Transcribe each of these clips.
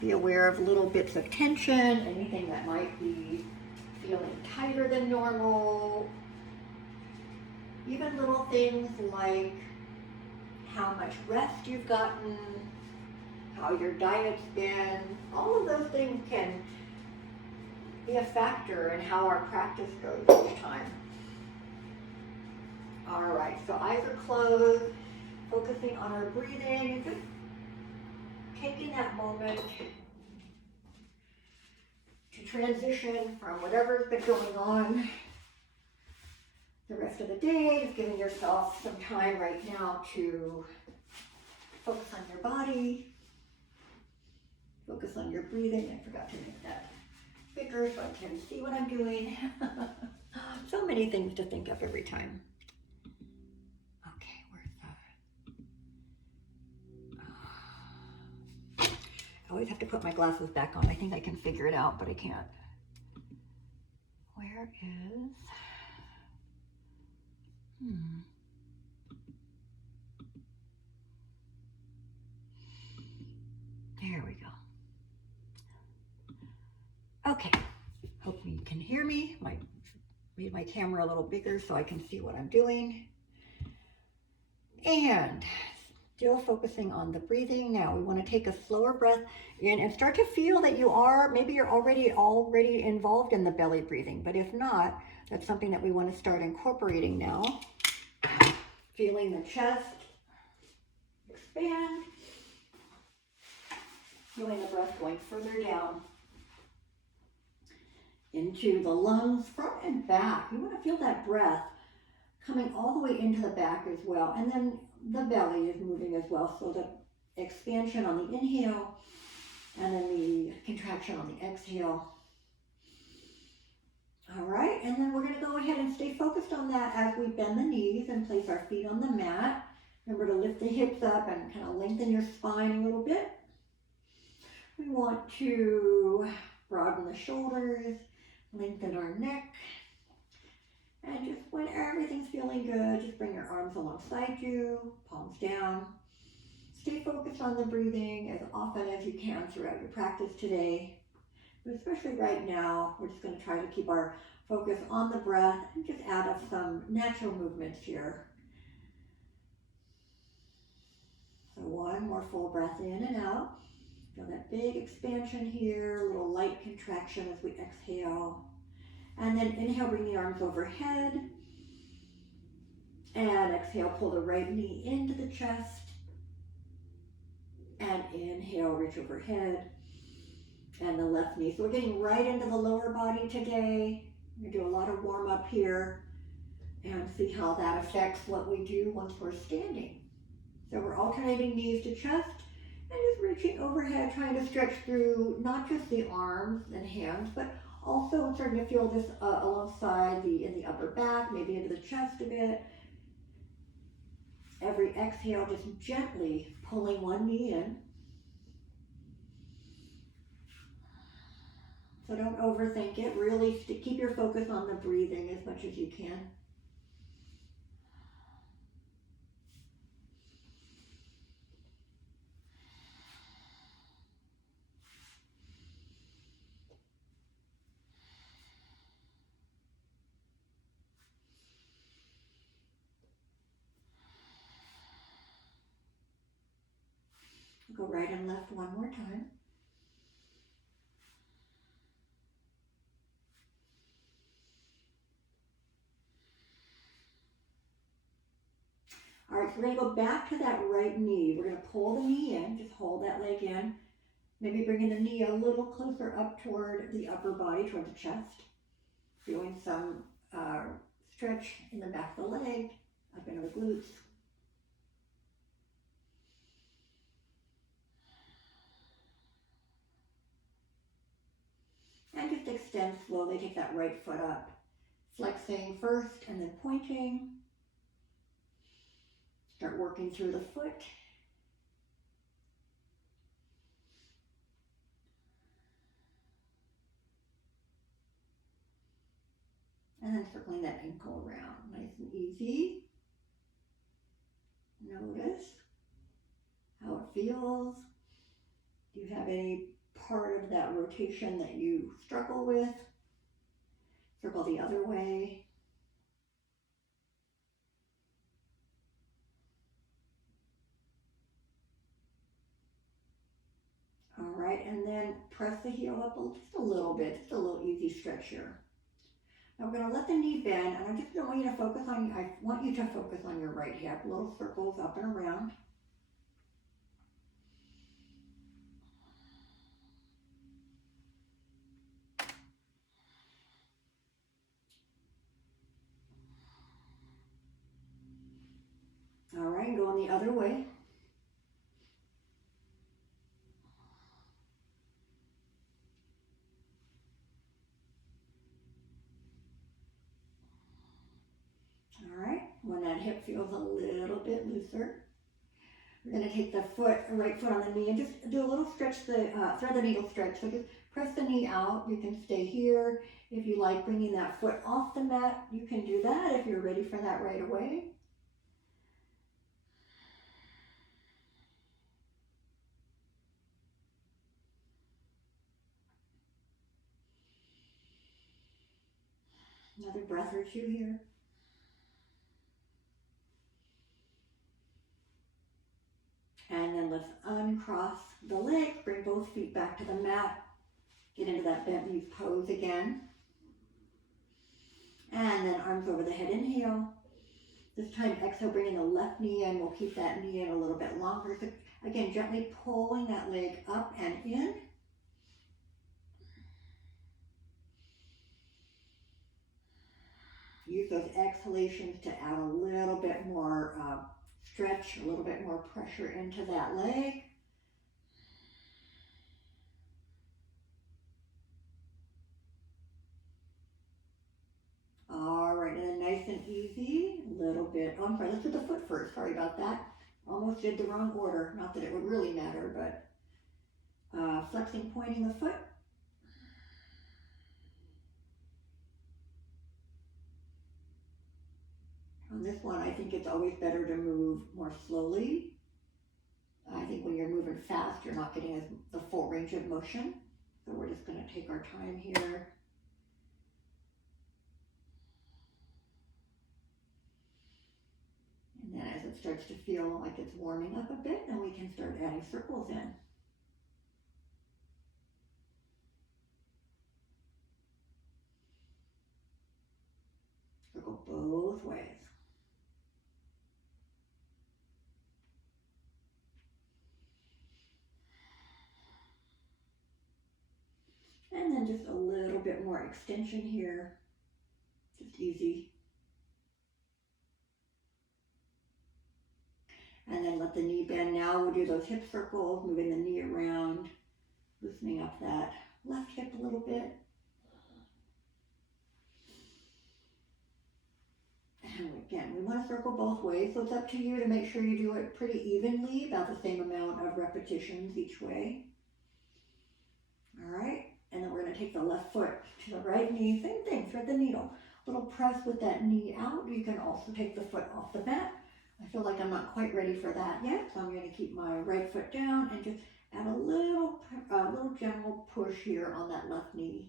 Be aware of little bits of tension, anything that might be feeling tighter than normal. Even little things like how much rest you've gotten, how your diet's been. All of those things can be a factor in how our practice goes each time. All right, so eyes are closed, focusing on our breathing, and just taking that moment to transition from whatever's been going on the rest of the day, just giving yourself some time right now to focus on your body, focus on your breathing. I forgot to make that bigger so I can see what I'm doing. So many things to think of every time. Okay, where's that? I always have to put my glasses back on. I think I can figure it out, but I can't. Where is... There we go. Okay, hope you can hear me. Made my camera a little bigger so I can see what I'm doing. And still focusing on the breathing. Now we want to take a slower breath in and start to feel that maybe you're already involved in the belly breathing, but if not, that's something that we want to start incorporating now. Feeling the chest expand. Feeling the breath going further down into the lungs, front and back. You want to feel that breath coming all the way into the back as well. And then the belly is moving as well. So the expansion on the inhale and then the contraction on the exhale. All right, and then we're going to go ahead and stay focused on that as we bend the knees and place our feet on the mat. Remember to lift the hips up and kind of lengthen your spine a little bit. We want to broaden the shoulders, lengthen our neck, and just when everything's feeling good, just bring your arms alongside you, palms down. Stay focused on the breathing as often as you can throughout your practice today. But especially right now, we're just going to try to keep our focus on the breath and just add up some natural movements here. So one more full breath in and out. Feel that big expansion here, a little light contraction as we exhale. And then inhale, bring the arms overhead. And exhale, pull the right knee into the chest. And inhale, reach overhead. And the left knee. So we're getting right into the lower body today. We're going to do a lot of warm up here and see how that affects what we do once we're standing. So we're alternating knees to chest and just reaching overhead, trying to stretch through not just the arms and hands, but also starting to feel this alongside in the upper back, maybe into the chest a bit. Every exhale, just gently pulling one knee in. So don't overthink it. Really keep your focus on the breathing as much as you can. Go right and left one more time. All right, so we're going to go back to that right knee. We're going to pull the knee in, just hold that leg in. Maybe bringing the knee a little closer up toward the upper body, toward the chest. Feeling some stretch in the back of the leg, up into the glutes. And just extend slowly, take that right foot up. Flexing first and then pointing. Start working through the foot. And then circling that ankle around, nice and easy. Notice how it feels. Do you have any part of that rotation that you struggle with, circle the other way. All right, and then press the heel up just a little bit, just a little easy stretch here. Now we're going to let the knee bend, and I just don't want you to focus on, I want you to focus on your right hip, little circles up and around. All right, going the other way. All right, when that hip feels a little bit looser, we're going to take the foot, right foot on the knee, and just do a little stretch, thread the needle stretch. So just press the knee out. You can stay here. If you like bringing that foot off the mat, you can do that if you're ready for that right away. Another breath or two here. And then let's uncross the legs, bring both feet back to the mat, get into that bent knees pose again. And then arms over the head, inhale. This time exhale, bringing the left knee in. We'll keep that knee in a little bit longer. So again, gently pulling that leg up and in. Use those exhalations to add a little bit more stretch, a little bit more pressure into that leg. All right, and then nice and easy, a little bit. Oh, I'm sorry, let's do the foot first. Sorry about that. Almost did the wrong order. Not that it would really matter, but flexing, pointing the foot. On this one, I think it's always better to move more slowly. I think when you're moving fast, you're not getting the full range of motion. So we're just going to take our time here. And then as it starts to feel like it's warming up a bit, then we can start adding circles in. Circle both ways. And then just a little bit more extension here, just easy. And then let the knee bend. Now we'll do those hip circles, moving the knee around, loosening up that left hip a little bit. And again, we want to circle both ways, so it's up to you to make sure you do it pretty evenly, about the same amount of repetitions each way. All right. And then we're going to take the left foot to the right knee. Same thing, thread the needle. Little press with that knee out. You can also take the foot off the mat. I feel like I'm not quite ready for that yet, so I'm going to keep my right foot down and just add a little gentle push here on that left knee.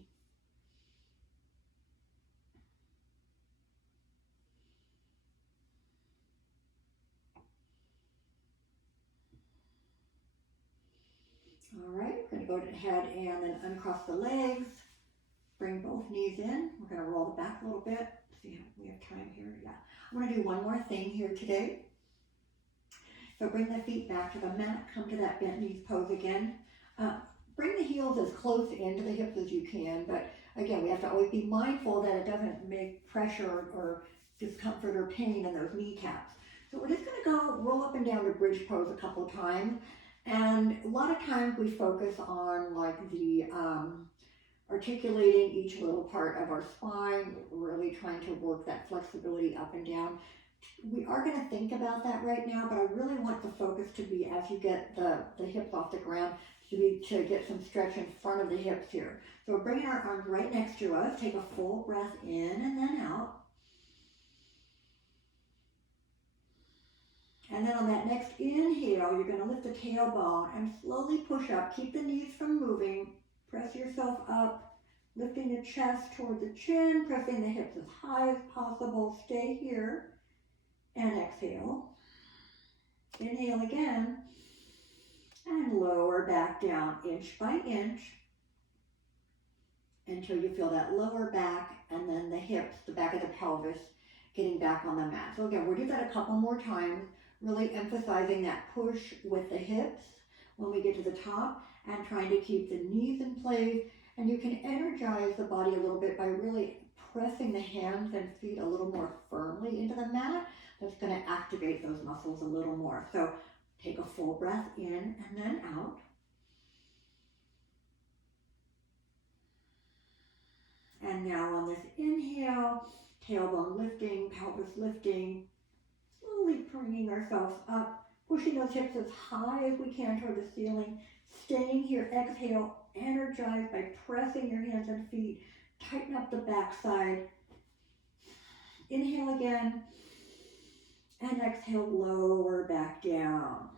All right, we're going to go ahead and then uncross the legs, bring both knees in. We're going to roll the back a little bit. See if we have time here. Yeah, I'm going to do one more thing here today. So bring the feet back to the mat, come to that bent knees pose again. Bring the heels as close into the hips as you can, but again, we have to always be mindful that it doesn't make pressure or discomfort or pain in those kneecaps. So we're just going to go roll up and down to bridge pose a couple of times. And a lot of times we focus on like the articulating each little part of our spine, really trying to work that flexibility up and down. We are going to think about that right now, but I really want the focus to be as you get the hips off the ground, to get some stretch in front of the hips here. So we're bringing our arms right next to us. Take a full breath in and then out. And then on that next inhale, you're gonna lift the tailbone and slowly push up. Keep the knees from moving. Press yourself up, lifting the chest toward the chin, pressing the hips as high as possible. Stay here and exhale. Inhale again and lower back down inch by inch until you feel that lower back and then the hips, the back of the pelvis getting back on the mat. So again, we'll do that a couple more times, really emphasizing that push with the hips when we get to the top and trying to keep the knees in place. And you can energize the body a little bit by really pressing the hands and feet a little more firmly into the mat. That's going to activate those muscles a little more. So take a full breath in and then out. And now on this inhale, tailbone lifting, pelvis lifting, slowly bringing ourselves up, pushing those hips as high as we can toward the ceiling. Staying here, exhale, energized by pressing your hands and feet. Tighten up the backside. Inhale again. And exhale, lower back down.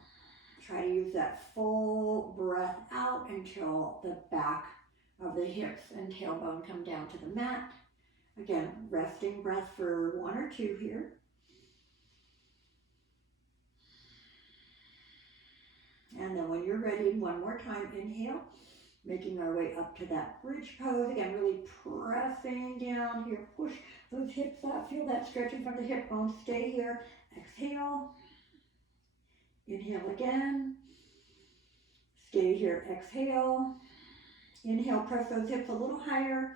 Try to use that full breath out until the back of the hips and tailbone come down to the mat. Again, resting breath for 1 or 2 here. And then when you're ready, one more time, inhale, making our way up to that bridge pose. Again, really pressing down here. Push those hips up. Feel that stretching from the hip bones. Stay here. Exhale. Inhale again. Stay here. Exhale. Inhale, press those hips a little higher.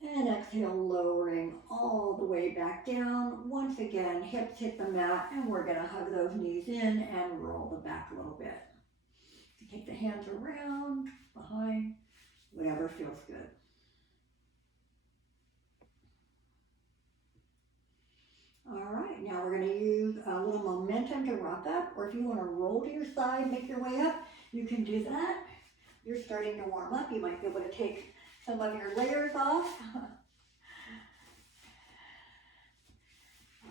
And exhale, lowering all the way back down. Once again, hips hit the mat, and we're going to hug those knees in and roll the back a little bit. Take the hands around, behind, whatever feels good. All right, now we're going to use a little momentum to rock up, or if you want to roll to your side, make your way up, you can do that. You're starting to warm up. You might be able to take some of your layers off.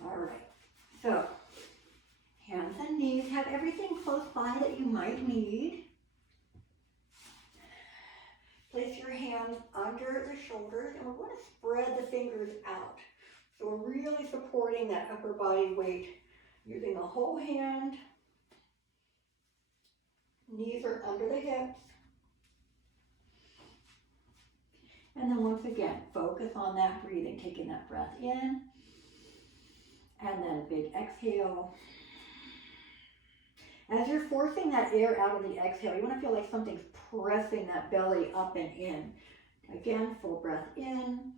All right, so hands and knees, have everything close by that you might need. Place your hands under the shoulders, and we want to spread the fingers out. So we're really supporting that upper body weight using the whole hand. Knees are under the hips. And then once again, focus on that breathing, taking that breath in, and then a big exhale. As you're forcing that air out of the exhale, you want to feel like something's pressing that belly up and in. Again, full breath in,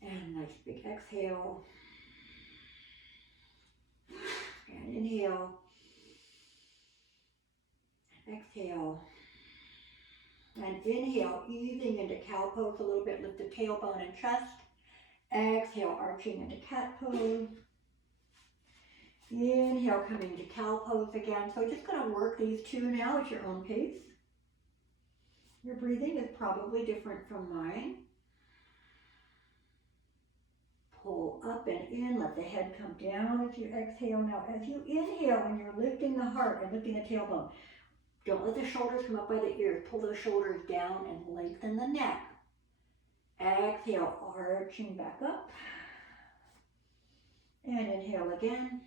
and nice big exhale. And inhale, exhale. And inhale, easing into cow pose a little bit, lift the tailbone and chest. Exhale, arching into cat pose. Inhale, coming to cow pose again. So just going to work these two now at your own pace. Your breathing is probably different from mine. Pull up and in, let the head come down as you exhale. Now as you inhale, when you're lifting the heart and lifting the tailbone, don't let the shoulders come up by the ears. Pull those shoulders down and lengthen the neck. Exhale, arching back up. And inhale again.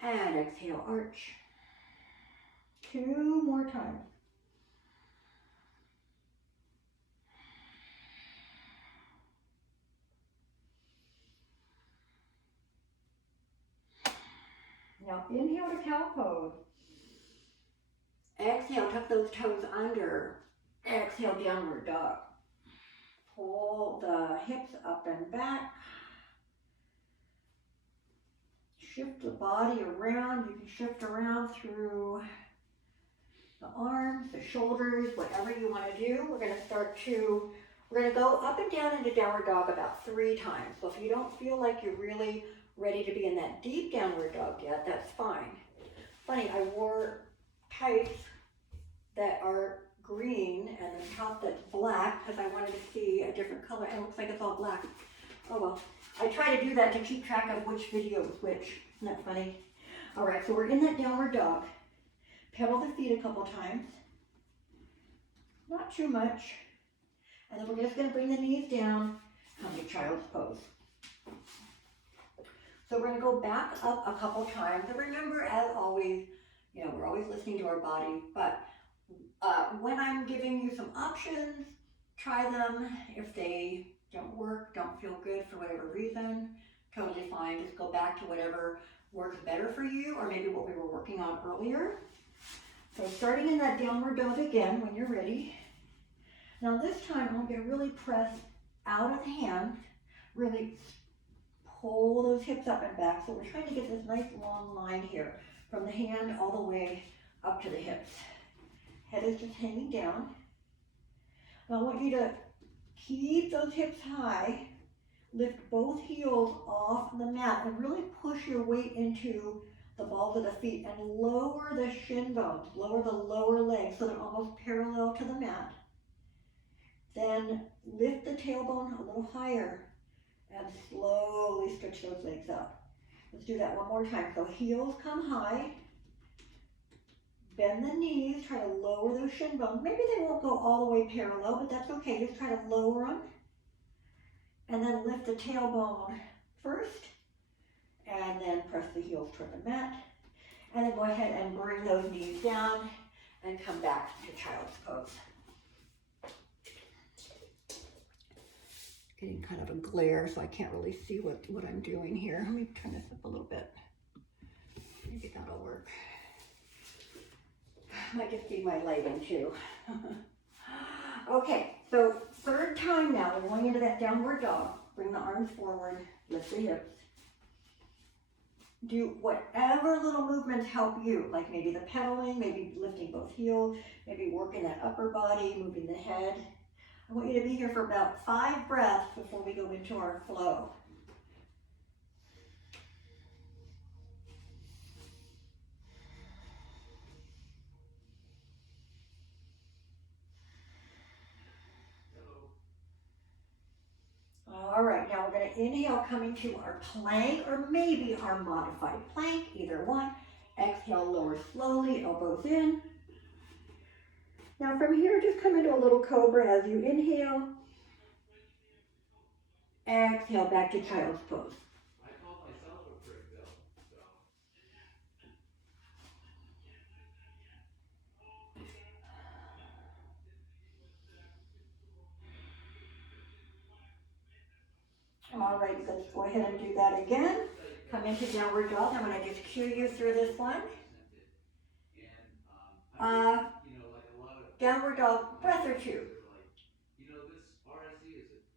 And exhale, arch. 2 more times. Now inhale to cow pose. Exhale, tuck those toes under. Exhale, downward dog. Pull the hips up and back. Shift the body around. You can shift around through the arms, the shoulders, whatever you want to do. We're going to go up and down into downward dog about 3 times. So if you don't feel like you're really ready to be in that deep downward dog yet, that's fine. Funny, I wore tights that are green and the top that's black because I wanted to see a different color, and it looks like it's all black. Oh well, I try to do that to keep track of which video is which. Isn't that funny? All right, so we're in that downward dog. Pedal the feet a couple times. Not too much. And then we're just going to bring the knees down, come to child's pose. So we're going to go back up a couple times. And remember, as always, you know, we're always listening to our body. But when I'm giving you some options, try them. If they don't work, don't feel good for whatever reason, totally fine. Just go back to whatever works better for you, or maybe what we were working on earlier. So starting in that downward dog again when you're ready. Now this time I'm going to really press out of the hands, really pull those hips up and back. So we're trying to get this nice long line here from the hand all the way up to the hips. Head is just hanging down. Now I want you to keep those hips high, lift both heels off the mat and really push your weight into the balls of the feet and lower the shin bones, lower the lower legs so they're almost parallel to the mat. Then lift the tailbone a little higher and slowly stretch those legs up. Let's do that one more time. So heels come high, bend the knees, try to lower those shin bones. Maybe they won't go all the way parallel, but that's okay. Just try to lower them. And then lift the tailbone first, and then press the heels toward the mat. And then go ahead and bring those knees down and come back to child's pose. Getting kind of a glare, so I can't really see what I'm doing here. Let me turn this up a little bit. Maybe that'll work. Might just be my lighting too. Okay, so third time now, we're going into that downward dog. Bring the arms forward, lift the hips. Do whatever little movements help you, like maybe the pedaling, maybe lifting both heels, maybe working that upper body, moving the head. I want you to be here for about 5 breaths before we go into our flow. All right, now we're going to inhale coming to our plank or maybe our modified plank, either one. Exhale, lower slowly, elbows in. Now from here, just come into a little cobra as you inhale. Exhale, back to child's pose. I call myself a prick though, so. All right, let's go ahead and do that again. Come into downward dog. I'm going to just cue you through this one. Downward dog, breath or two.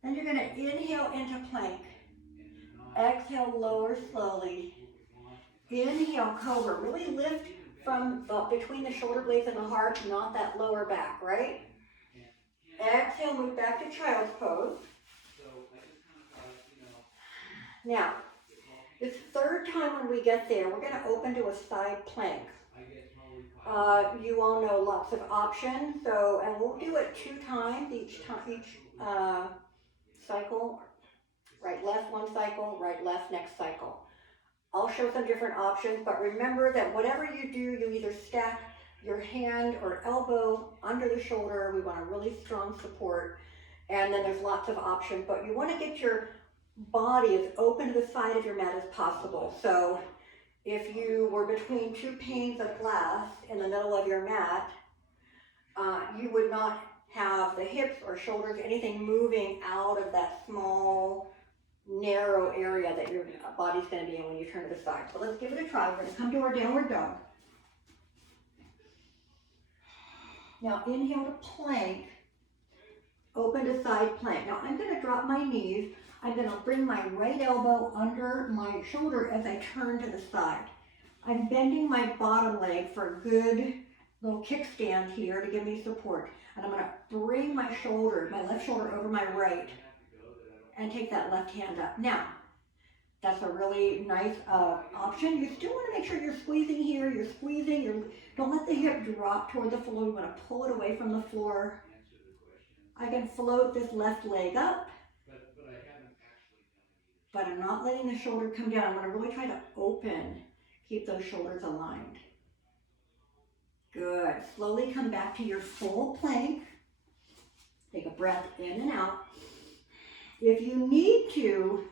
Then you're going to inhale into plank. Exhale, lower slowly. Inhale, cobra. Really lift from between the shoulder blades and the heart, not that lower back, right? Exhale, move back to child's pose. Now, this third time when we get there, we're going to open to a side plank. You all know lots of options, so, and we'll do it 2 times each cycle. Right, left one cycle, right, left next cycle. I'll show some different options, but remember that whatever you do, you either stack your hand or elbow under the shoulder. We want a really strong support, and then there's lots of options, but you want to get your body as open to the side of your mat as possible. So if you were between 2 panes of glass in the middle of your mat, you would not have the hips or shoulders, anything moving out of that small, narrow area that your body's going to be in when you turn to the side. So let's give it a try. We're going to come to our downward dog. Now inhale to plank, open to side plank. Now I'm going to drop my knees. I'm going to bring my right elbow under my shoulder as I turn to the side. I'm bending my bottom leg for a good little kickstand here to give me support. And I'm going to bring my shoulder, my left shoulder over my right and take that left hand up. Now, that's a really nice option. You still want to make sure you're squeezing here. You're squeezing. Don't let the hip drop toward the floor. You want to pull it away from the floor. I can float this left leg up. but I'm not letting the shoulder come down. I'm gonna really try to open, keep those shoulders aligned. Good. Slowly come back to your full plank. Take a breath in and out. If you need to,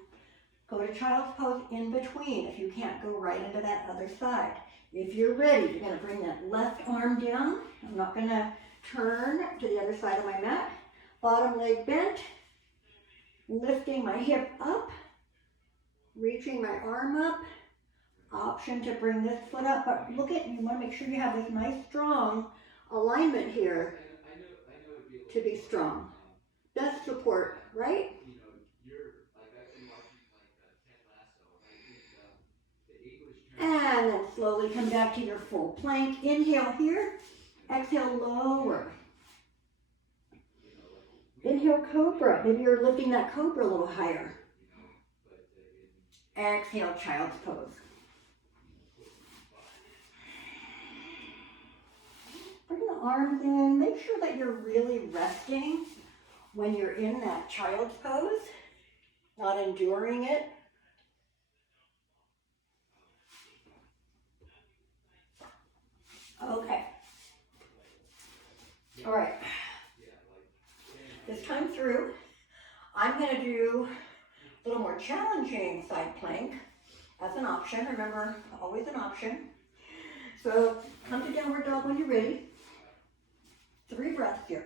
go to child's pose in between if you can't go right into that other side. If you're ready, you're gonna bring that left arm down. I'm not gonna turn to the other side of my mat. Bottom leg bent, lifting my hip up, reaching my arm up. Option to bring this foot up, but look at, you wanna make sure you have this nice strong alignment here I know it'd be a little to be strong. Best support, right? you know, you're like I've been watching like Ted Lasso, and I think the English And then slowly come back to your full plank. Inhale here, exhale lower. Inhale cobra, maybe you're lifting that cobra a little higher. Exhale child's pose. Bring the arms in, make sure that you're really resting when you're in that child's pose, not enduring it. Okay. All right. This time through, I'm going to do a little more challenging side plank as an option. Remember, always an option. So come to downward dog when you're ready. 3 breaths here.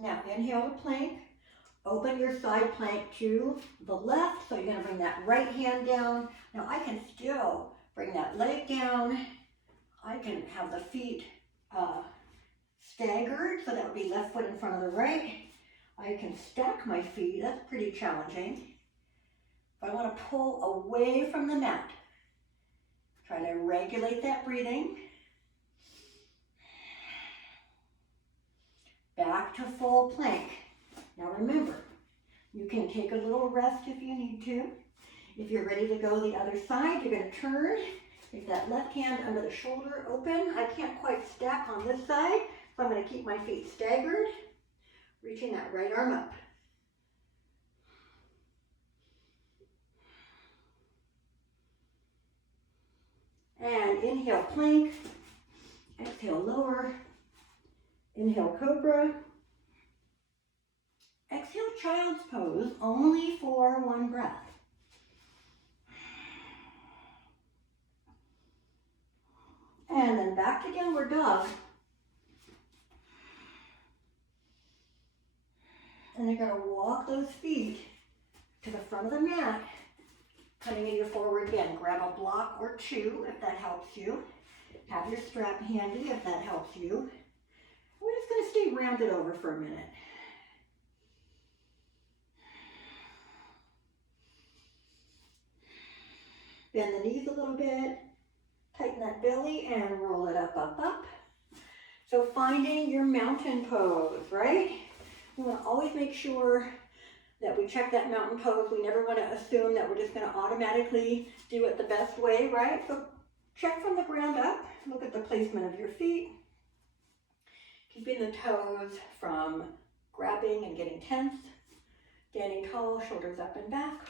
Now inhale to plank. Open your side plank to the left. So you're going to bring that right hand down. Now I can still bring that leg down. I can have the feet staggered. So that would be left foot in front of the right. I can stack my feet. That's pretty challenging. I want to pull away from the mat. Try to regulate that breathing. Back to full plank. Now remember, you can take a little rest if you need to. If you're ready to go the other side, you're going to turn. Take that left hand under the shoulder open. I can't quite stack on this side, so I'm going to keep my feet staggered. Reaching that right arm up. And inhale plank, exhale lower, inhale cobra, exhale child's pose only for 1 breath. And then back to downward dog. And you're going to walk those feet to the front of the mat. Cutting in your forward bend. Grab a block or 2 if that helps you. Have your strap handy if that helps you. We're just going to stay rounded over for a minute. Bend the knees a little bit. Tighten that belly and roll it up, up, up. So finding your mountain pose, right? We want to always make sure that we check that mountain pose. We never want to assume that we're just going to automatically do it the best way, right? So check from the ground up. Look at the placement of your feet. Keeping the toes from grabbing and getting tense. Standing tall, shoulders up and back.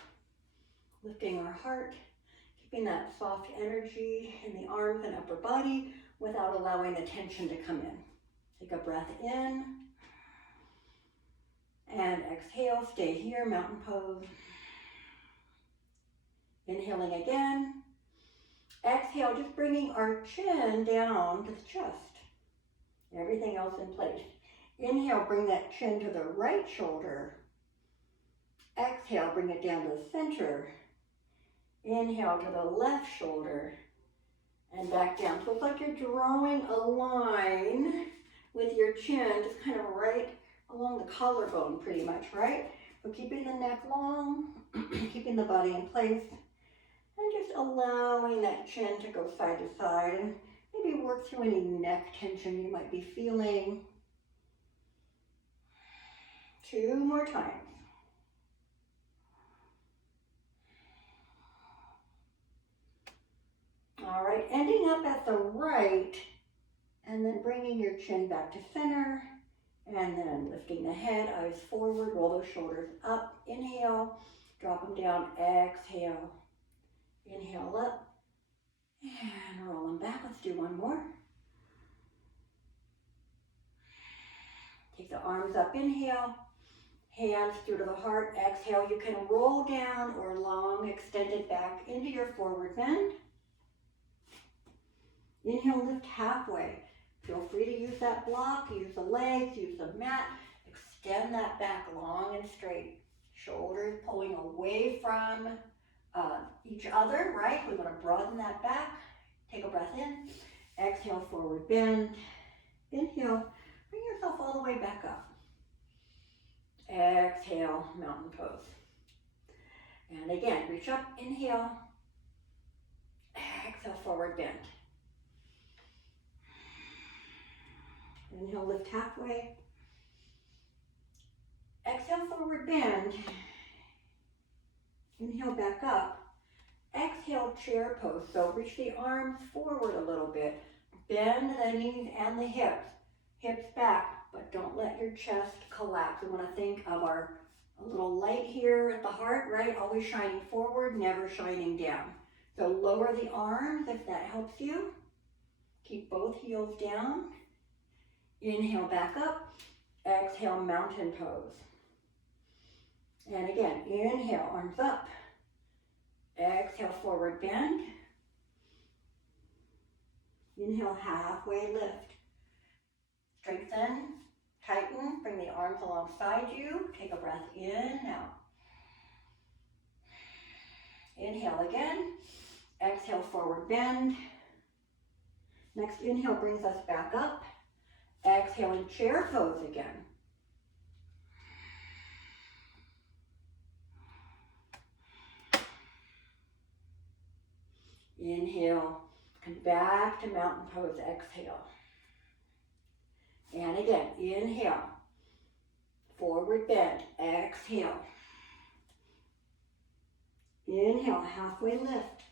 Lifting our heart. Keeping that soft energy in the arms and upper body without allowing the tension to come in. Take a breath in. And exhale, stay here, mountain pose. Inhaling again. Exhale, just bringing our chin down to the chest. Everything else in place. Inhale, bring that chin to the right shoulder. Exhale, bring it down to the center. Inhale to the left shoulder. And back down. So it's like you're drawing a line with your chin, just kind of right along the collarbone pretty much, right? So keeping the neck long, keeping the body in place, and just allowing that chin to go side to side and maybe work through any neck tension you might be feeling. 2 more times. All right, ending up at the right, And then bringing your chin back to center. And then lifting the head, eyes forward, roll those shoulders up. Inhale, drop them down, exhale. Inhale up, and roll them back. Let's do one more. Take the arms up, inhale. Hands through to the heart, exhale. You can roll down or long, extended back into your forward bend. Inhale, lift halfway. Feel free to use that block, use the legs, use the mat. Extend that back long and straight. Shoulders pulling away from each other, right? We want to broaden that back. Take a breath in. Exhale, forward bend. Inhale, bring yourself all the way back up. Exhale, mountain pose. And again, reach up, inhale. Exhale, forward bend. Inhale, lift halfway. Exhale, forward bend. Inhale, back up. Exhale, chair pose. So reach the arms forward a little bit. Bend the knees and the hips. Hips back, but don't let your chest collapse. We want to think of our little light here at the heart, right? Always shining forward, never shining down. So lower the arms if that helps you. Keep both heels down. Inhale, back up. Exhale, mountain pose. And again, inhale, arms up. Exhale, forward bend. Inhale, halfway lift. Strengthen, tighten, bring the arms alongside you. Take a breath in, out. Inhale again. Exhale, forward bend. Next inhale brings us back up. Exhale in chair pose again. Inhale, come back to mountain pose, exhale. And again, inhale, forward bend, exhale. Inhale, halfway lift.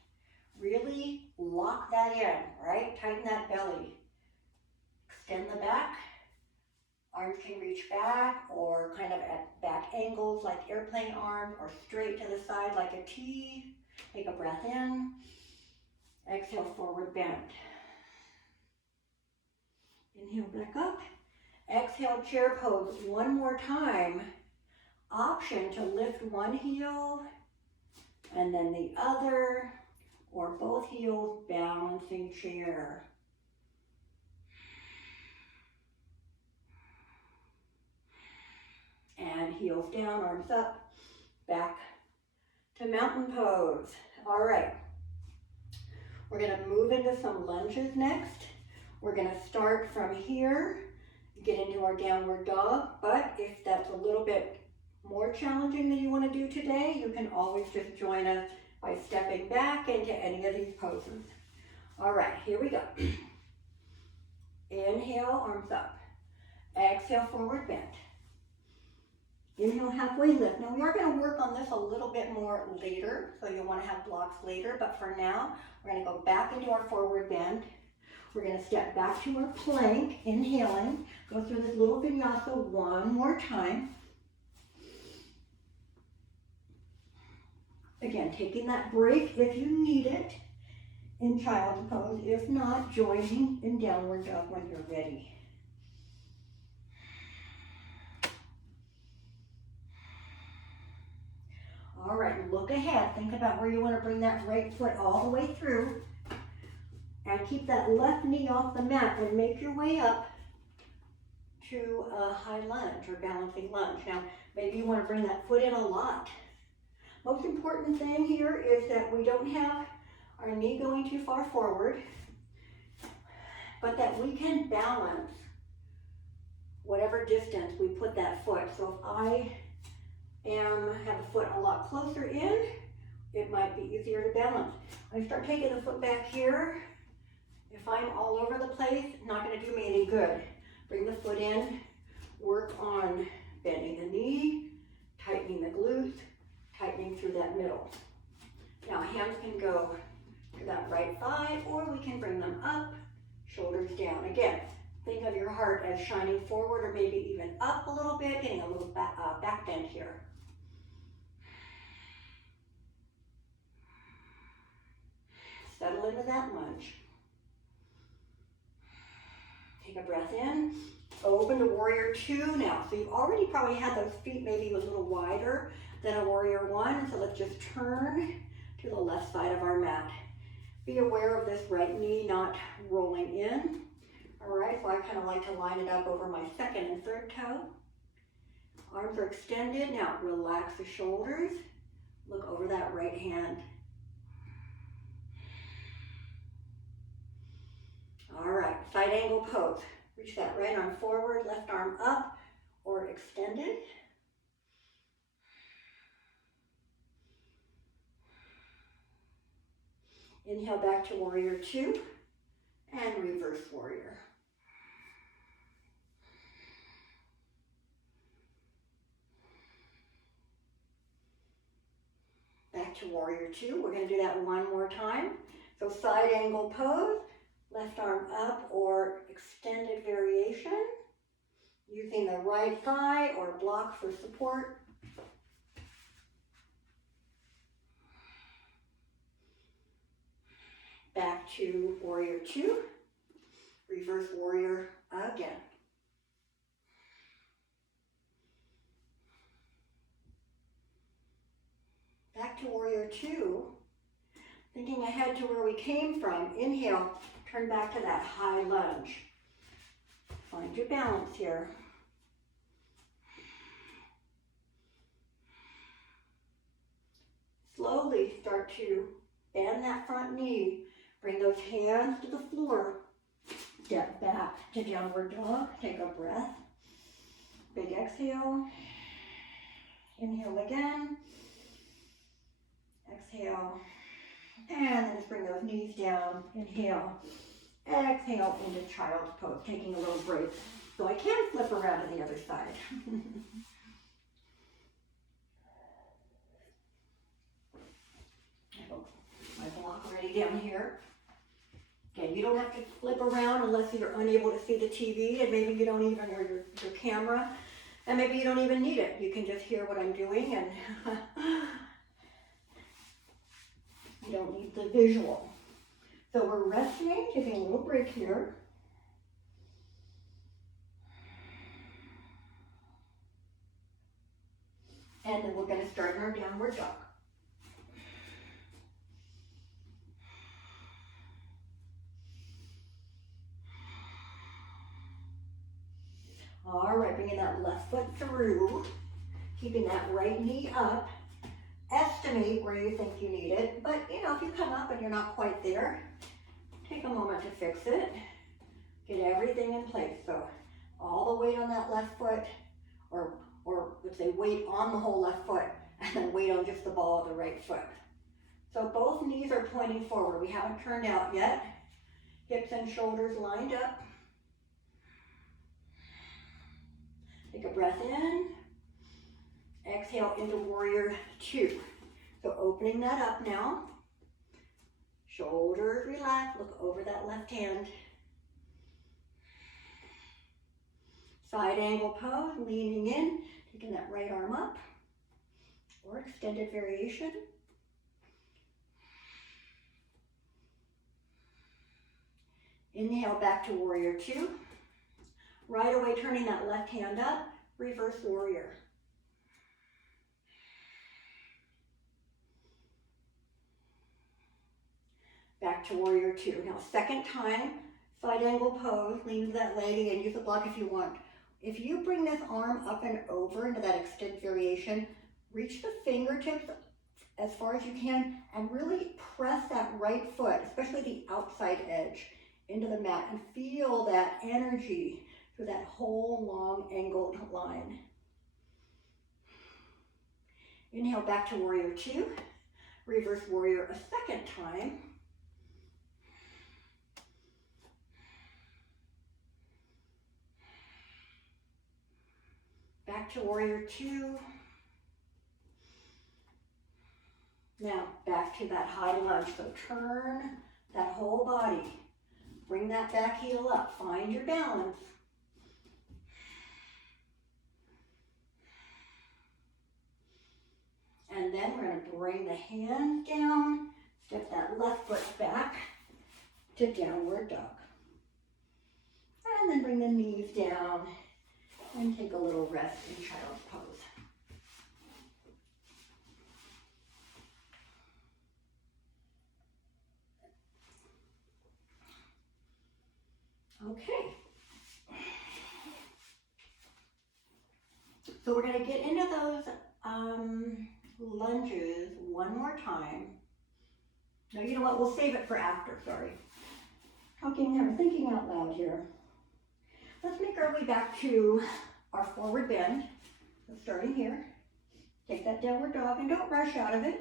Really lock that in, right? Tighten that belly. Extend the back. Arms can reach back or kind of at back angles like airplane arms or straight to the side like a T. Take a breath in. Exhale, forward bend. Inhale, back up. Exhale, chair pose one more time. Option to lift one heel and then the other, or both heels, balancing chair. And heels down, arms up, back to mountain pose. All right. We're going to move into some lunges next. We're going to start from here, get into our downward dog, but if that's a little bit more challenging than you want to do today, you can always just join us by stepping back into any of these poses. All right, here we go. Inhale, arms up. Exhale, forward bend. Inhale, halfway lift. Now we are going to work on this a little bit more later, so you'll want to have blocks later, but for now, we're going to go back into our forward bend. We're going to step back to our plank, inhaling, go through this little vinyasa one more time. Again, taking that break if you need it in child's pose. If not, joining in downward dog when you're ready. All right, look ahead. Think about where you want to bring that right foot all the way through. And keep that left knee off the mat and make your way up to a high lunge or balancing lunge. Now, maybe you want to bring that foot in a lot. Most important thing here is that we don't have our knee going too far forward, but that we can balance whatever distance we put that foot. So if I have the foot a lot closer in, it might be easier to balance. I start taking the foot back here. If I'm all over the place, it's not going to do me any good. Bring the foot in, work on bending the knee, tightening the glutes, tightening through that middle. Now hands can go to that right thigh, or we can bring them up, shoulders down. Again, forward or maybe even up a little bit, getting a little back bend here. Settle into that lunge. Take a breath in, open to warrior two now. So you've already probably had those feet maybe a little wider than a warrior one. So let's just turn to the left side of our mat. Be aware of this right knee not rolling in. All right, so I kind of like to line it up over my second and third toe. Arms are extended. Now relax the shoulders. Look over that right hand. All right, side angle pose. Reach that right arm forward, left arm up or extended. Inhale back to warrior two and reverse warrior. Back to warrior two. We're going to do that one more time. So side angle pose, left arm up or extended variation. Using the right thigh or block for support. Back to warrior two, reverse warrior again. Back to warrior two, thinking ahead to where we came from. Inhale, turn back to that high lunge. Find your balance here. Slowly start to bend that front knee. Bring those hands to the floor. Step back to downward dog. Take a breath. Big exhale. Inhale again. Exhale. And then just bring those knees down. Inhale. Exhale into child's pose. Taking a little break. So I can flip around to the other side. I have my block already down here. Okay, you don't have to flip around unless you're unable to see the TV, and maybe you don't even, or your camera, and maybe you don't even need it. You can just hear what I'm doing, and you don't need the visual. So we're resting, taking a little break here. And then we're going to start in our downward dog. All right, bringing that left foot through, keeping that right knee up. Estimate where you think you need it, but you know, if you come up and you're not quite there, take a moment to fix it. Get everything in place. So all the weight on that left foot, or let's say weight on the whole left foot, and then weight on just the ball of the right foot. So both knees are pointing forward. We haven't turned out yet. Hips and shoulders lined up. Take a breath in. Exhale into warrior two. So opening that up now. Shoulders relax. Look over that left hand. Side angle pose, leaning in, taking that right arm up, or extended variation. Inhale back to warrior two. Right away turning that left hand up, reverse warrior. Back to warrior two. Now second time, side angle pose, lean to that leg and use the block if you want. If you bring this arm up and over into that extended variation, reach the fingertips as far as you can and really press that right foot, especially the outside edge, into the mat and feel that energy through that whole long angled line. Inhale back to warrior two, reverse warrior a second time. Back to warrior two. Now back to that high lunge. So turn that whole body. Bring that back heel up. Find your balance. And then we're going to bring the hands down, step that left foot back to downward dog. And then bring the knees down and take a little rest in child's pose. Okay. So we're going to get into those lunges one more time. No, you know what? We'll save it for after, sorry. Thinking out loud here. Let's make our way back to our forward bend. So starting here, take that downward dog and don't rush out of it.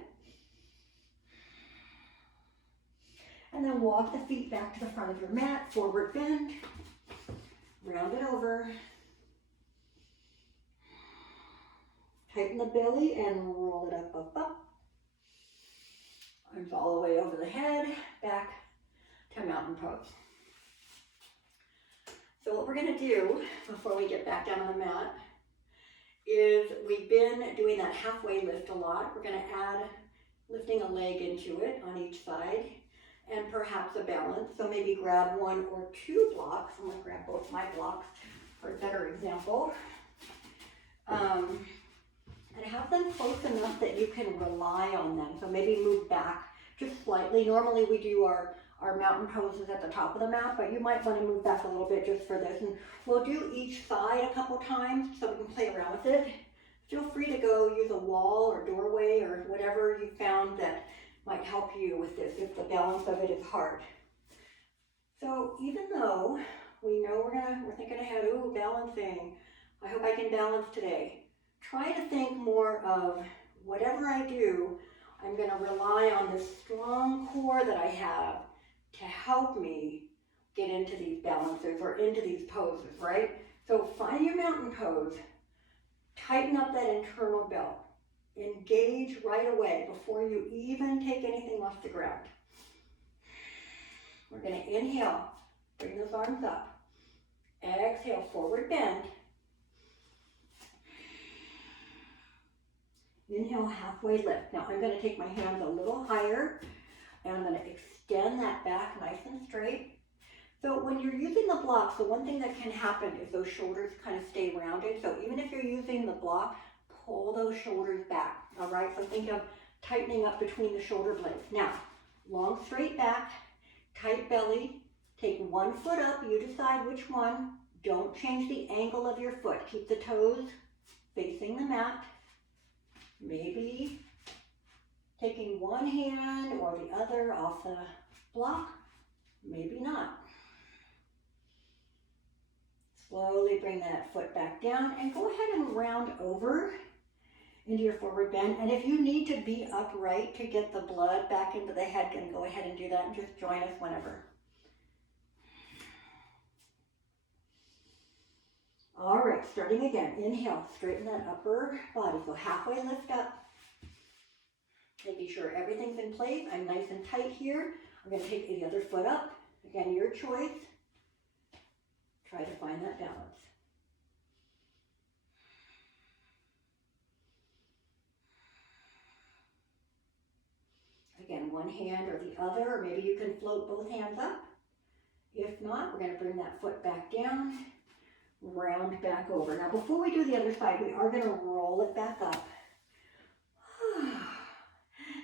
And then walk the feet back to the front of your mat, forward bend, round it over. Tighten the belly and roll it up, up, up. Arms all the way over the head, back to mountain pose. So what we're going to do before we get back down on the mat is we've been doing that halfway lift a lot. We're going to add lifting a leg into it on each side and perhaps a balance. So maybe grab one or two blocks. I'm going to grab both my blocks for a better example. And have them close enough that you can rely on them. So maybe move back just slightly. Normally we do our mountain poses at the top of the mat, but you might want to move back a little bit just for this. And we'll do each side a couple times so we can play around with it. Feel free to go use a wall or doorway or whatever you found that might help you with this if the balance of it is hard. So even though we know we're thinking ahead, ooh, balancing. I hope I can balance today. Try to think more of whatever I do, I'm going to rely on this strong core that I have to help me get into these balances or into these poses, right? So find your mountain pose, tighten up that internal belt, engage right away before you even take anything off the ground. We're going to inhale, bring those arms up, exhale, forward bend. Inhale, halfway lift. Now I'm going to take my hands a little higher and I'm going to extend that back nice and straight. So when you're using the block, the one thing that can happen is those shoulders kind of stay rounded. So even if you're using the block, pull those shoulders back. All right, so think of tightening up between the shoulder blades. Now, long straight back, tight belly. Take one foot up, you decide which one. Don't change the angle of your foot. Keep the toes facing the mat. Maybe taking one hand or the other off the block, maybe not. Slowly bring that foot back down and go ahead and round over into your forward bend. And if you need to be upright to get the blood back into the head, then go ahead and do that and just join us whenever. All right, starting again. Inhale, straighten that upper body. So halfway lift up. Making sure everything's in place. I'm nice and tight here. I'm going to take the other foot up. Again, your choice. Try to find that balance. Again, one hand or the other, or maybe you can float both hands up. If not, we're going to bring that foot back down. Round back over. Now before we do the other side, we are going to roll it back up.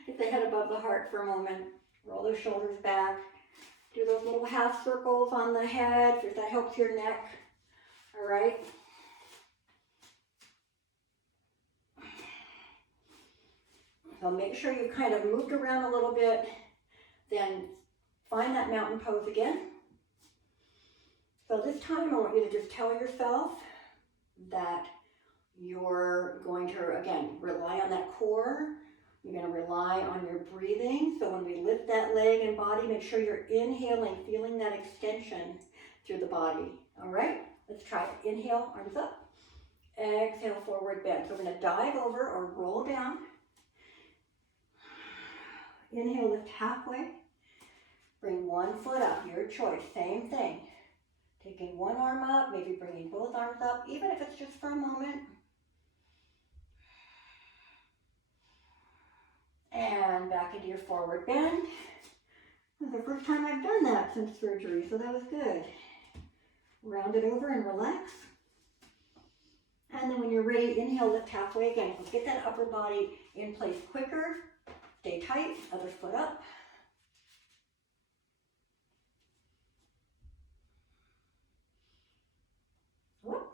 Get the head above the heart for a moment. Roll those shoulders back. Do those little half circles on the head if that helps your neck. All right. So make sure you've kind of moved around a little bit. Then find that mountain pose again. So this time I want you to just tell yourself that you're going to, again, rely on that core. You're going to rely on your breathing. So when we lift that leg and body, make sure you're inhaling, feeling that extension through the body. All right, let's try it. Inhale, arms up. Exhale, forward bend. So we're going to dive over or roll down. Inhale, lift halfway. Bring one foot up, your choice, same thing. Taking one arm up, maybe bringing both arms up, even if it's just for a moment. and back into your forward bend. This is the first time I've done that since surgery, so that was good. Round it over and relax. And then when you're ready, inhale, lift halfway again. Get that upper body in place quicker. Stay tight, other foot up. Whoop.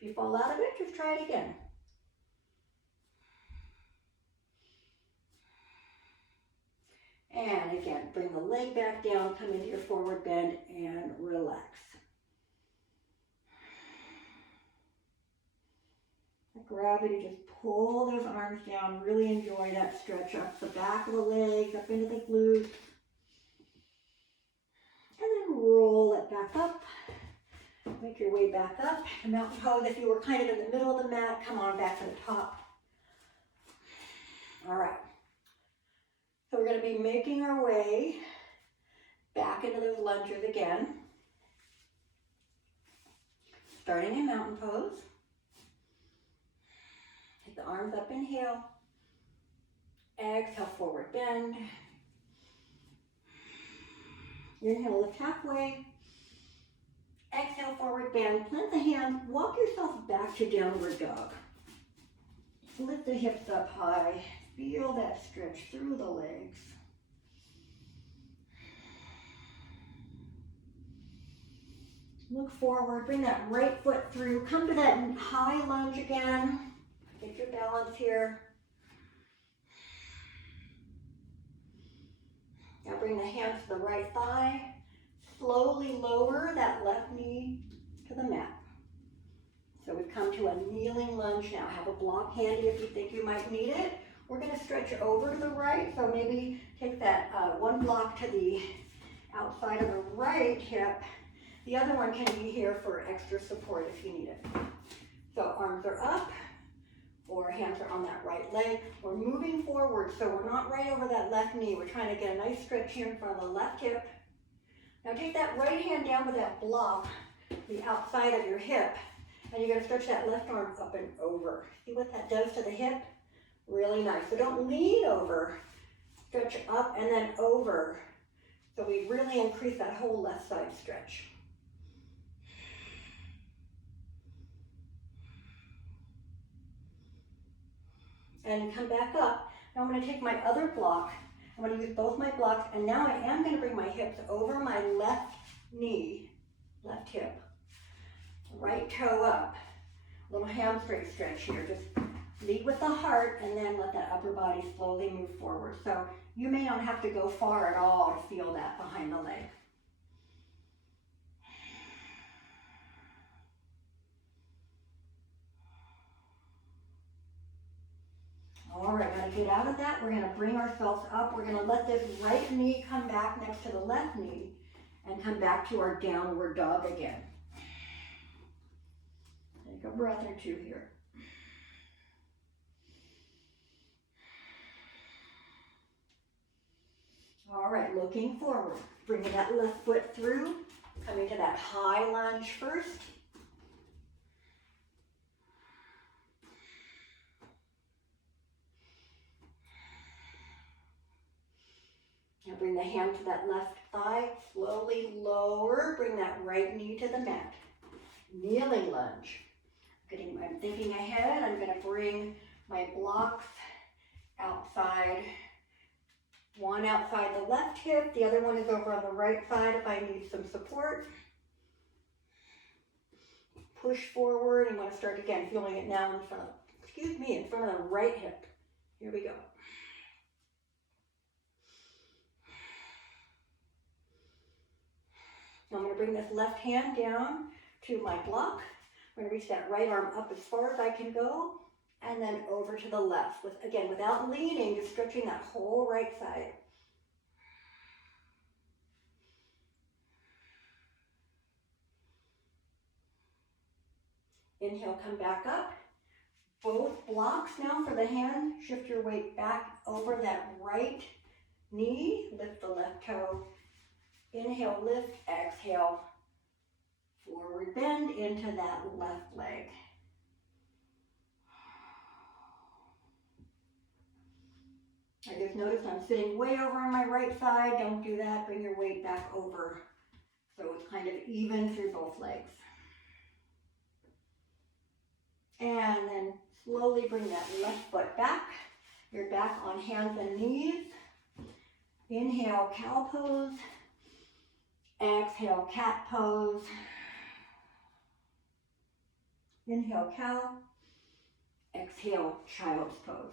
If you fall out of it, just try it again. And again, bring the leg back down, come into your forward bend and relax. Gravity, just pull those arms down. Really enjoy that stretch up the back of the legs, up into the glutes. And then roll it back up. Make your way back up. A mountain pose, if you were kind of in the middle of the mat, come on back to the top. All right. So we're going to be making our way back into those lunges again. Starting in mountain pose. Take the arms up, inhale. Exhale, forward bend. Inhale, lift halfway. Exhale, forward bend. Plant the hands. Walk yourself back to downward dog. Lift the hips up high. Feel that stretch through the legs. Look forward. Bring that right foot through. Come to that high lunge again. Get your balance here. Now bring the hands to the right thigh. Slowly lower that left knee to the mat. So we've come to a kneeling lunge now. Have a block handy if you think you might need it. We're going to stretch over to the right, so maybe take that one block to the outside of the right hip. The other one can be here for extra support if you need it. So arms are up, or hands are on that right leg. We're moving forward, so we're not right over that left knee. We're trying to get a nice stretch here in front of the left hip. Now take that right hand down with that block, the outside of your hip, and you're going to stretch that left arm up and over. See what that does to the hip? Really nice. So don't lean over, stretch up and then over. So we really increase that whole left side stretch. And come back up. Now I'm going to take my other block. I'm going to use both my blocks, and now I am going to bring my hips over my left knee, left hip, right toe up. Little hamstring stretch here. Just lead with the heart and then let that upper body slowly move forward. So you may not have to go far at all to feel that behind the leg. All right, gotta get out of that. We're gonna bring ourselves up. We're gonna let this right knee come back next to the left knee and come back to our downward dog again. Take a breath or two here. All right, looking forward. Bringing that left foot through, coming to that high lunge first. Now bring the hand to that left thigh, slowly lower, bring that right knee to the mat. Kneeling lunge. I'm thinking ahead, I'm gonna bring my blocks outside. One outside the left hip, the other one is over on the right side if I need some support. Push forward, and want to start again, feeling it now in front of, in front of the right hip. Here we go. Now I'm going to bring this left hand down to my block. I'm going to reach that right arm up as far as I can go, and then over to the left. Again, without leaning, just stretching that whole right side. Inhale, come back up. Both blocks now for the hand. Shift your weight back over that right knee. Lift the left toe. Inhale, lift, exhale. Forward bend into that left leg. I just noticed I'm sitting way over on my right side. Don't do that. Bring your weight back over so it's kind of even through both legs. And then slowly bring that left foot back. You're back on hands and knees. Inhale, cow pose. Exhale, cat pose. Inhale, cow. Exhale, child's pose.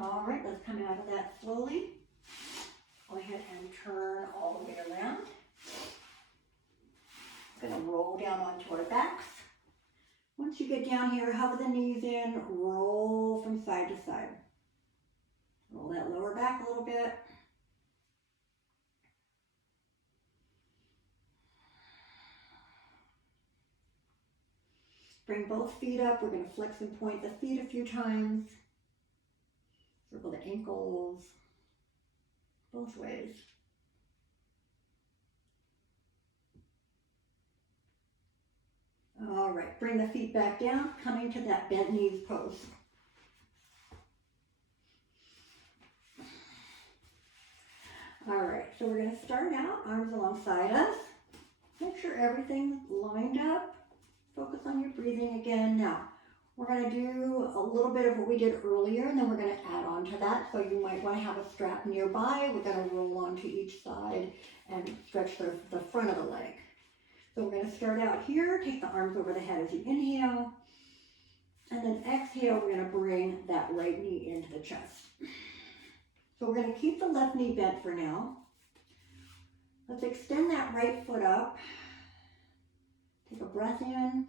All right, let's come out of that slowly. Go ahead and turn all the way around. Gonna roll down onto our backs. Once you get down here, hug the knees in, roll from side to side. Roll that lower back a little bit. Bring both feet up. We're gonna flex and point the feet a few times. Circle the ankles, both ways. All right, bring the feet back down, coming to that bent knees pose. All right, so we're gonna start out, arms alongside us. Make sure everything's lined up. Focus on your breathing again. Now, we're gonna do a little bit of what we did earlier, and then we're gonna add on to that. So you might wanna have a strap nearby. We're gonna roll onto each side and stretch the front of the leg. So we're gonna start out here, take the arms over the head as you inhale, and then exhale, we're gonna bring that right knee into the chest. So we're gonna keep the left knee bent for now. Let's extend that right foot up. Take a breath in.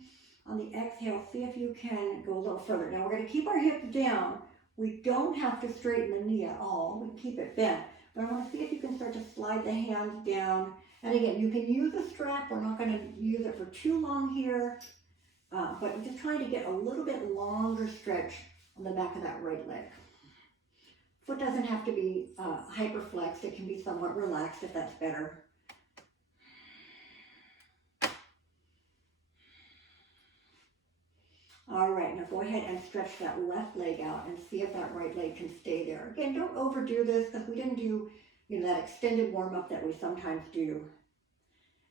On the exhale, see if you can go a little further. Now we're going to keep our hips down. We don't have to straighten the knee at all. We can keep it bent. But I want to see if you can start to slide the hands down. And again, you can use a strap. We're not going to use it for too long here. But I'm just trying to get a little bit longer stretch on the back of that right leg. Foot doesn't have to be hyperflexed. It can be somewhat relaxed if that's better. All right, now go ahead and stretch that left leg out and see if that right leg can stay there. Again, don't overdo this because we didn't do, that extended warm up that we sometimes do.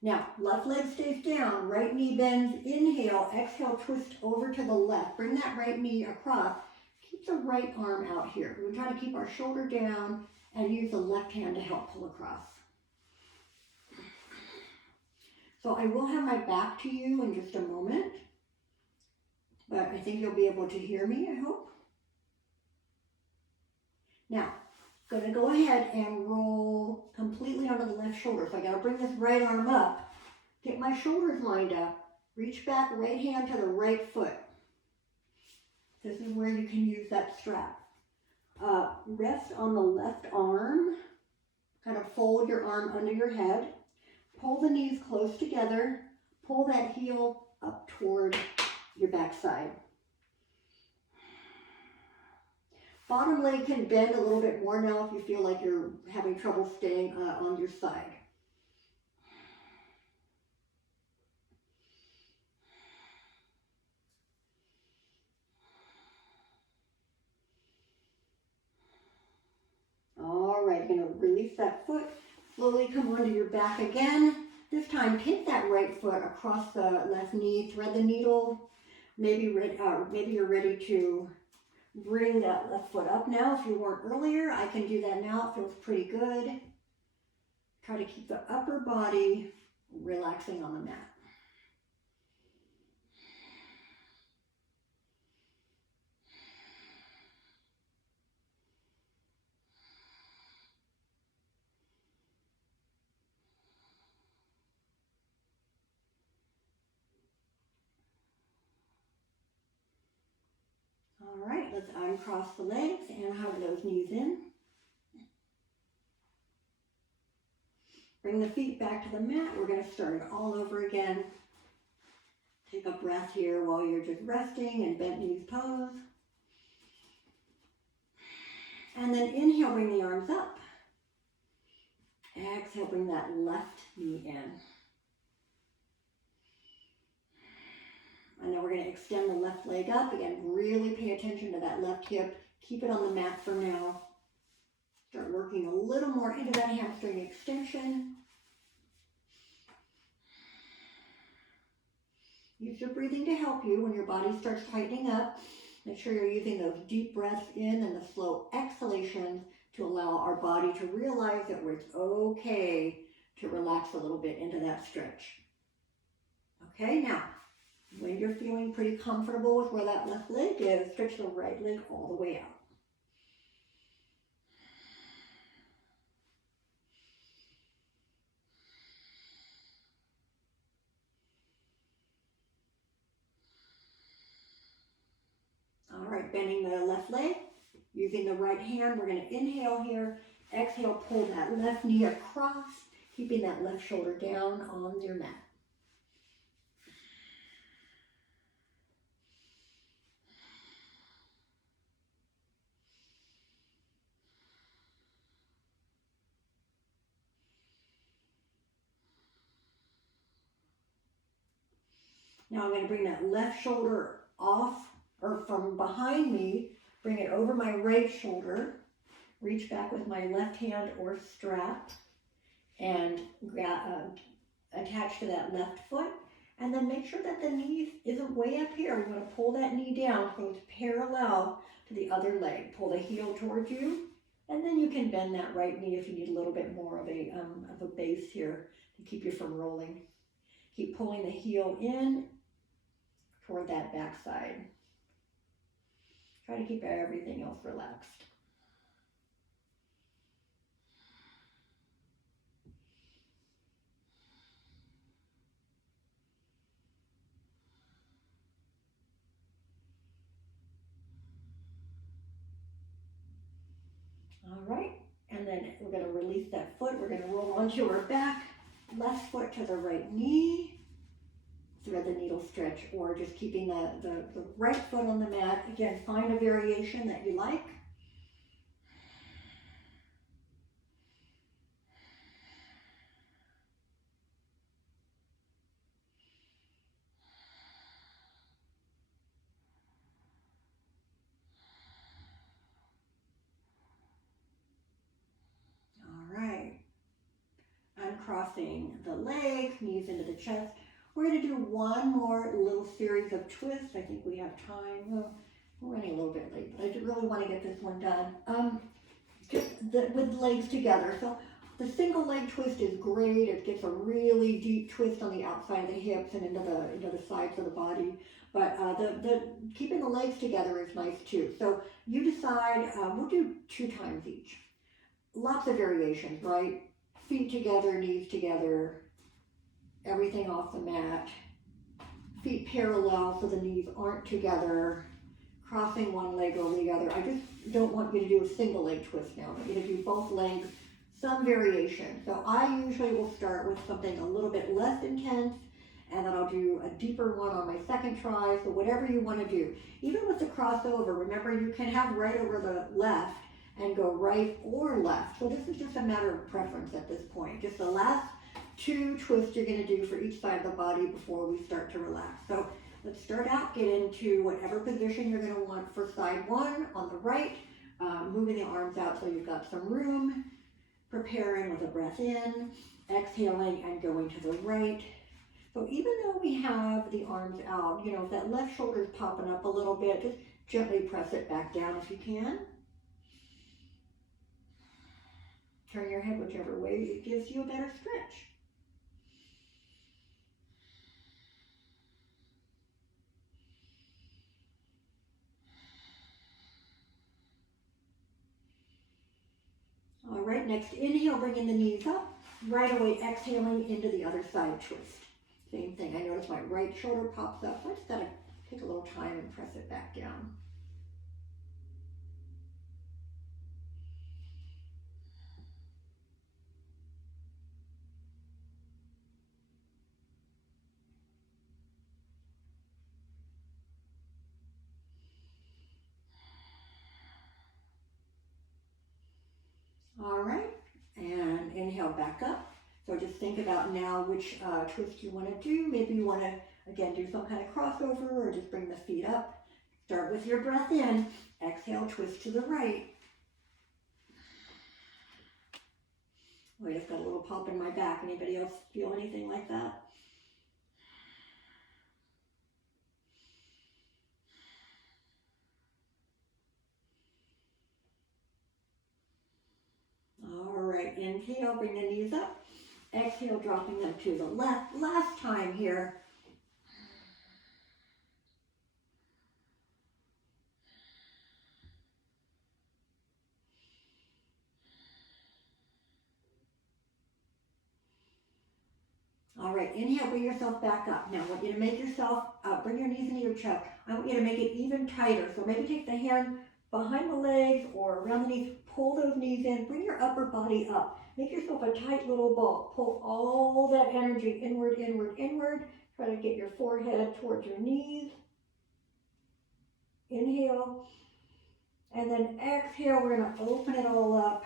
Now, left leg stays down, right knee bends, inhale, exhale, twist over to the left. Bring that right knee across. Keep the right arm out here. We're trying to keep our shoulder down and use the left hand to help pull across. So I will have my back to you in just a moment. But I think you'll be able to hear me, I hope. Now, gonna go ahead and roll completely onto the left shoulder. So I gotta bring this right arm up, get my shoulders lined up, reach back, right hand to the right foot. This is where you can use that strap. Rest on the left arm, kind of fold your arm under your head, pull the knees close together, pull that heel up toward your backside. Bottom leg can bend a little bit more now if you feel like you're having trouble staying on your side. All right, you're gonna release that foot, slowly come onto your back again. This time, take that right foot across the left knee, thread the needle. Maybe you're ready to bring that left foot up now. If you weren't earlier, I can do that now. It feels pretty good. Try to keep the upper body relaxing on the mat. All right, let's uncross the legs and hug those knees in. Bring the feet back to the mat. We're going to start it all over again. Take a breath here while you're just resting in bent knees pose. And then then inhale, bring the arms up. Exhale, bring that left knee in. And then we're going to extend the left leg up. Again, really pay attention to that left hip. Keep it on the mat for now. Start working a little more into that hamstring extension. Use your breathing to help you when your body starts tightening up. Make sure you're using those deep breaths in and the slow exhalations to allow our body to realize that it's okay to relax a little bit into that stretch. Okay, now, when you're feeling pretty comfortable with where that left leg is, stretch the right leg all the way out. All right, bending the left leg, using the right hand, we're going to inhale here. Exhale, pull that left knee across, keeping that left shoulder down on your mat. Now I'm going to bring that left shoulder off or from behind me, bring it over my right shoulder, reach back with my left hand or strap, and attach to that left foot. And then make sure that the knee isn't way up here. We want to pull that knee down so it's parallel to the other leg. Pull the heel towards you, and then you can bend that right knee if you need a little bit more of a base here to keep you from rolling. Keep pulling the heel in toward that back side. Try to keep everything else relaxed. All right, and then we're going to release that foot. We're going to roll onto our back, left foot to the right knee, thread the needle stretch, or just keeping the right foot on the mat. Again, find a variation that you like. Uncrossing the legs, knees into the chest. We're going to do one more little series of twists. I think we have time. Well, we're running a little bit late, but I do really want to get this one done. With legs together. So the single leg twist is great. It gets a really deep twist on the outside of the hips and into the sides of the body. But the keeping the legs together is nice too. So you decide. We'll do 2 times each. Lots of variations, right? Feet together, knees together, everything off the mat. Feet parallel so the knees aren't together. Crossing one leg over the other. I just don't want you to do a single leg twist now. I want you to do both legs, some variation. So I usually will start with something a little bit less intense, and then I'll do a deeper one on my second try. So whatever you want to do. Even with the crossover, remember you can have right over the left and go right or left. So this is just a matter of preference at this point. Just the last 2 twists you're going to do for each side of the body before we start to relax. So let's start out, get into whatever position you're going to want for side 1 on the right, moving the arms out so you've got some room, preparing with a breath in, exhaling and going to the right. So even though we have the arms out, if that left shoulder is popping up a little bit, just gently press it back down if you can. Turn your head whichever way it gives you a better stretch. All right, next inhale, bringing the knees up. Right away, exhaling into the other side twist. Same thing, I notice my right shoulder pops up. I just gotta take a little time and press it back down. All right, and inhale back up. So just think about now which twist you want to do. Maybe you want to, again, do some kind of crossover or just bring the feet up. Start with your breath in. Exhale, twist to the right. I just got a little pop in my back. Anybody else feel anything like that? All right, inhale, bring the knees up. Exhale, dropping them to the left. Last time here. All right, inhale, bring yourself back up. Now I want you to make yourself, bring your knees into your chest. I want you to make it even tighter. So maybe take the hand behind the legs or around the knees. Pull those knees in. Bring your upper body up. Make yourself a tight little ball. Pull all that energy inward, inward, inward. Try to get your forehead towards your knees. Inhale. And then exhale, we're going to open it all up.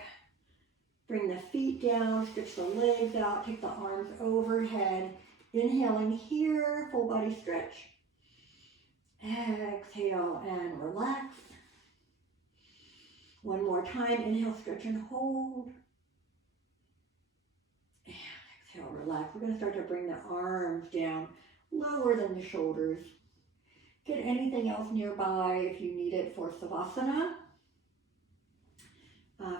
Bring the feet down, stretch the legs out, take the arms overhead. Inhaling here, full body stretch. Exhale and relax. One more time, inhale, stretch and hold. And exhale, relax. We're going to start to bring the arms down, lower than the shoulders. Get anything else nearby if you need it for Savasana.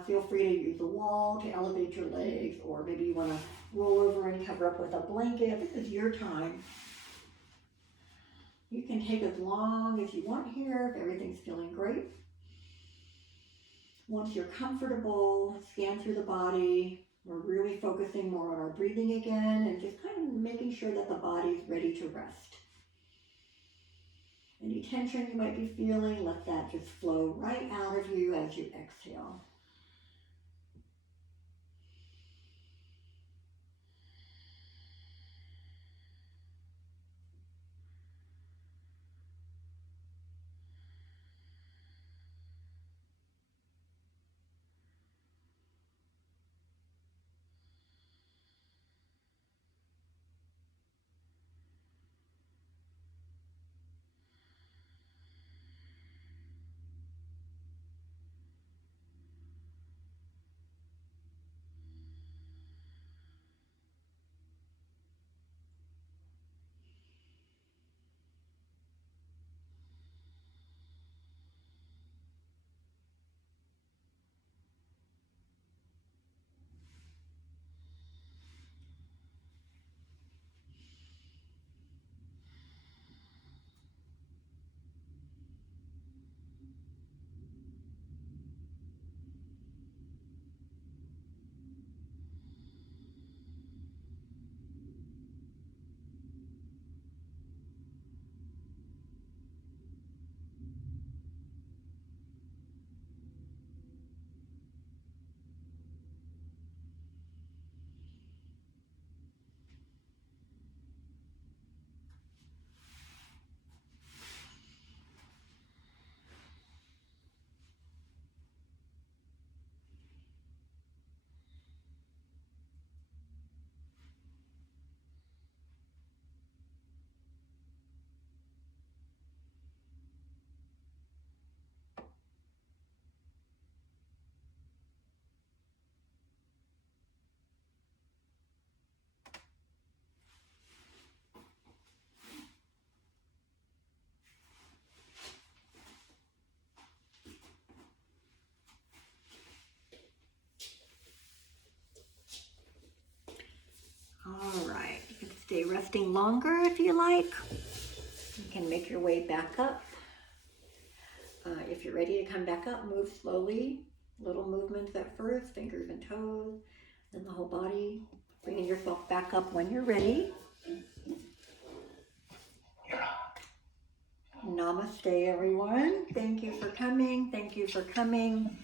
Feel free to use the wall to elevate your legs, or maybe you want to roll over and cover up with a blanket. This is your time. You can take as long as you want here if everything's feeling great. Once you're comfortable, scan through the body. We're really focusing more on our breathing again and just kind of making sure that the body's ready to rest. Any tension you might be feeling, let that just flow right out of you as you exhale. All right, you can stay resting longer if you like. You can make your way back up. If you're ready to come back up, move slowly. Little movements at first, fingers and toes, then the whole body. Bringing yourself back up when you're ready. Namaste, everyone. Thank you for coming. Thank you for coming.